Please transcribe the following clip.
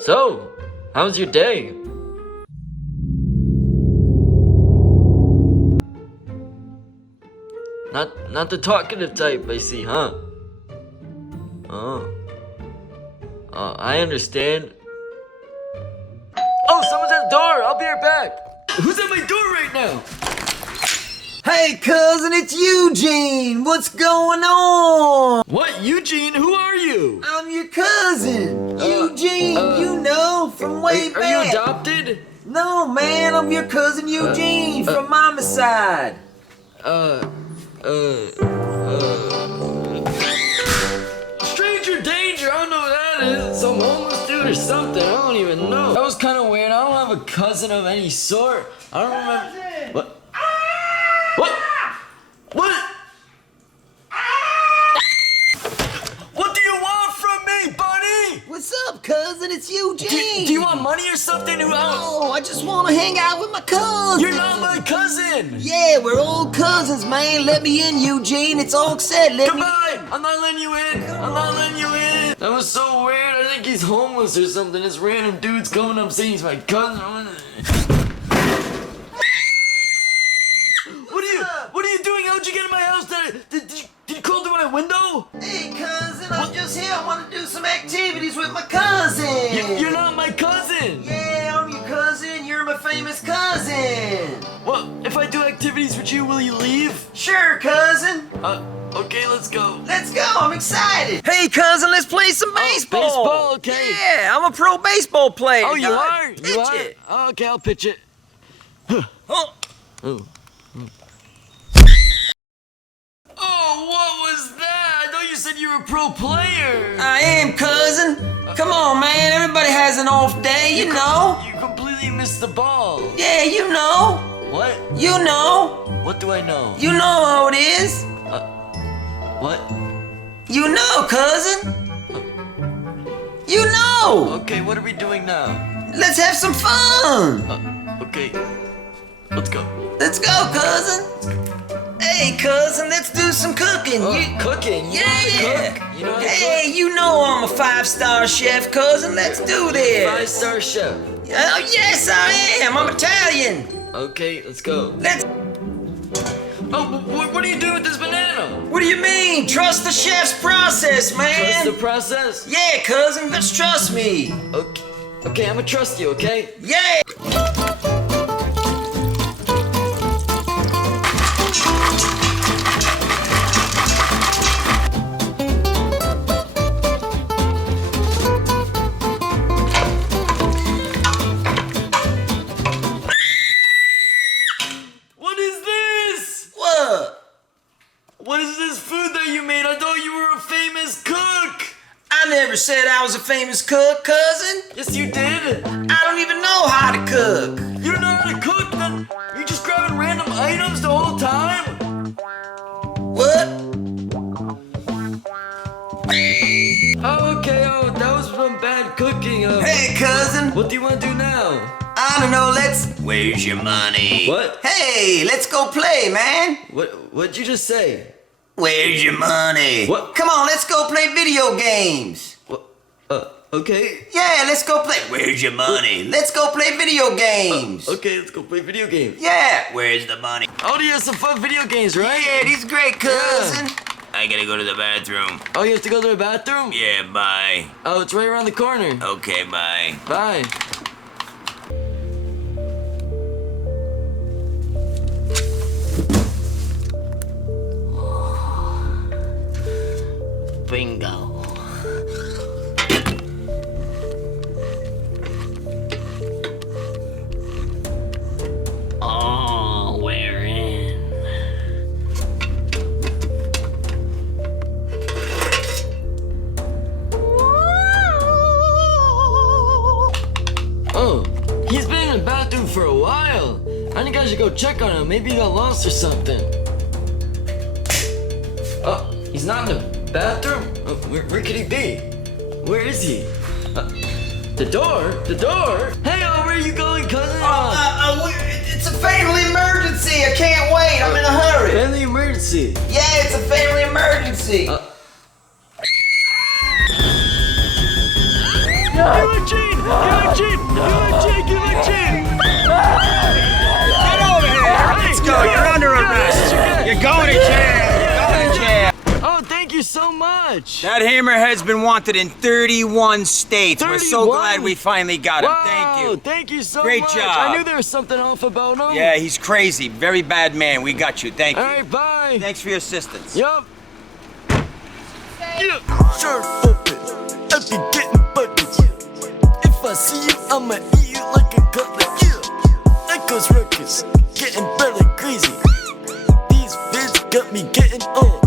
So, how's your day? Not the talkative type, I see, huh? Oh. I understand. Oh, someone's at the door! I'll be right back! Who's at my door right now? Hey cousin, it's Eugene! What's going on? What, Eugene? Who are you? I'm your cousin! Eugene, you know, from way back! Are you adopted? No, man, I'm your cousin Eugene from mama's side! Stranger danger, I don't know what that is. Some homeless dude or something, I don't even know. That was kind of weird. I don't have a cousin of any sort. I don't remember. What? What? What? What do you want from me, buddy? What's up, cousin? It's Eugene! Do you want money or something? No, I just want to hang out with my cousin! You're not my cousin! Yeah, we're old cousins, man. Let me in, Eugene. It's all set. Goodbye! I'm not letting you in! I'm not letting you in! That was so weird. I think he's homeless or something. This random dude's coming up saying he's my cousin. What are you doing? How'd you get in my house? Did you crawl through my window? Hey, cousin, I'm just here. I want to do some activities with my cousin. You're not my cousin. Yeah, I'm your cousin. You're my famous cousin. Well, if I do activities with you, will you leave? Sure, cousin. Okay, let's go. Let's go. I'm excited. Hey, cousin, let's play some baseball. Baseball, okay. Yeah, I'm a pro baseball player. Oh, you are? Pitch You are? it. Okay, I'll pitch it. Oh. Oh, what was that? I thought you said you were a pro player. I am, cousin. Come on, man. Everybody has an off day, you know. You completely missed the ball. Yeah, you know. What? You know. What do I know? You know how it is. What? You know, cousin. You know. Okay, what are we doing now? Let's have some fun. Okay. Let's go. Let's go, cousin. Hey, cousin, let's do some cooking. Cooking? You know how to cook? You know how to Hey, you know I'm a 5-star chef, cousin. Let's do this. 5-star chef. Oh, yes, I am. I'm Italian. Okay, let's go. Let's... Oh, what are you doing with this banana? What do you mean? Trust the chef's process, man. Trust the process? Yeah, cousin, just trust me. Okay, I'm gonna trust you, okay? Yeah. What is this food that you made? I thought you were a famous cook! I never said I was a famous cook, cousin. Yes, you did! I don't even know how to cook. You don't know how to cook? Then you're just grabbing random items the whole time? What? Oh, okay, that was from bad cooking. Hey, cousin. What do you want to do now? I don't know, Where's your money? What? Hey, let's go play, man. What'd you just say? Where's your money? What? Come on, let's go play video games. What? Okay. Yeah, let's go play. Where's your money? Let's go play video games. Okay, let's go play video games. Yeah. Where's the money? Oh, you have some fun video games, right? Yeah, these great, cousin. Yeah. I gotta go to the bathroom. Oh, you have to go to the bathroom? Yeah, bye. Oh, it's right around the corner. Okay, bye. Bye. Bingo. Oh, we're in. Oh, he's been in the bathroom for a while. I think I should go check on him. Maybe he got lost or something. Oh, he's not in the bathroom? Where could he be? Where is he? The door? The door? Hey, where are you going, cousin? It's a family emergency. I can't wait. I'm in a hurry. Family emergency? Yeah, it's a family emergency. look Gene! You look Gene! You look Gene! You look Gene! Get over here! Let's go! You're under arrest! You're going to jail! You're going to jail! Oh, thank you so much! That Hammerhead's been wanted in 31 states. We're so 31? glad we finally got him. Wow, Thank you. Thank you so Great much. job. I knew there was something off about him. Yeah, he's crazy. Very bad man. We got you. Thank you. All right, bye. Thanks for your assistance. Yup. Yeah. Shirt open. I be getting buckets. If I see you, I'ma eat you like a cutlet. Yeah. Echoes records. Getting better crazy. These vids got me getting on.